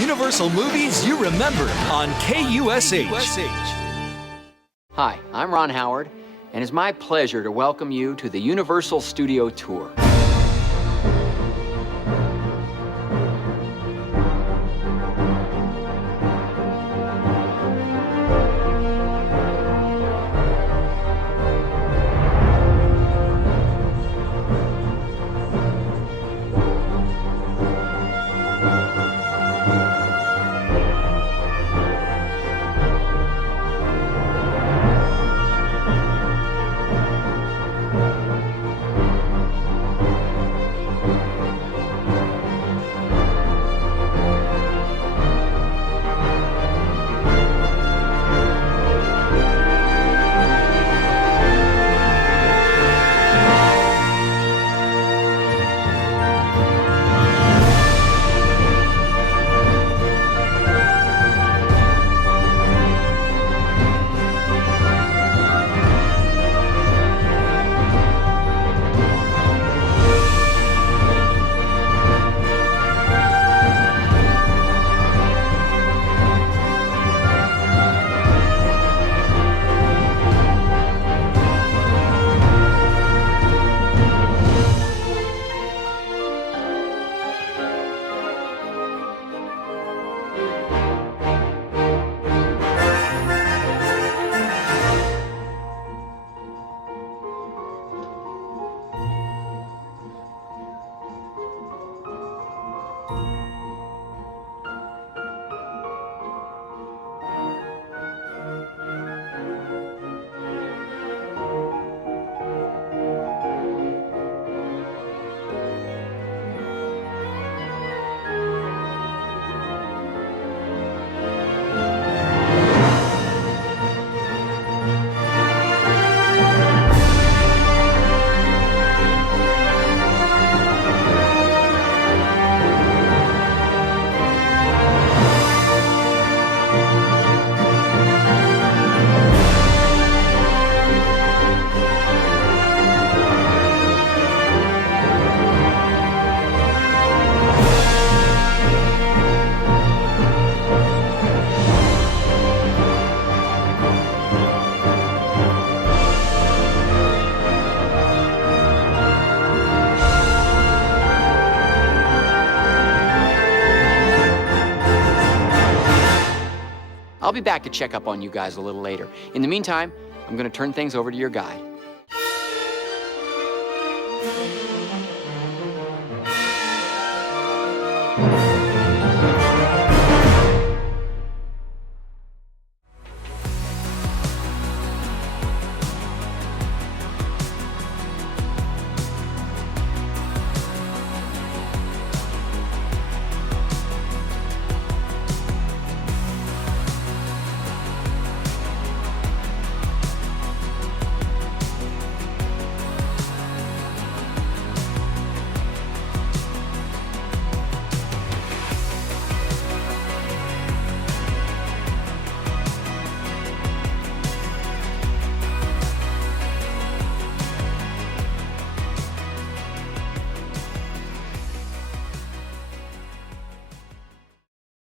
Universal Movies You Remember on KUSH. Hi, I'm Ron Howard, and it's my pleasure to welcome you to the Universal Studio Tour. I'll be back to check up on you guys a little later. In the meantime, I'm going to turn things over to your guide.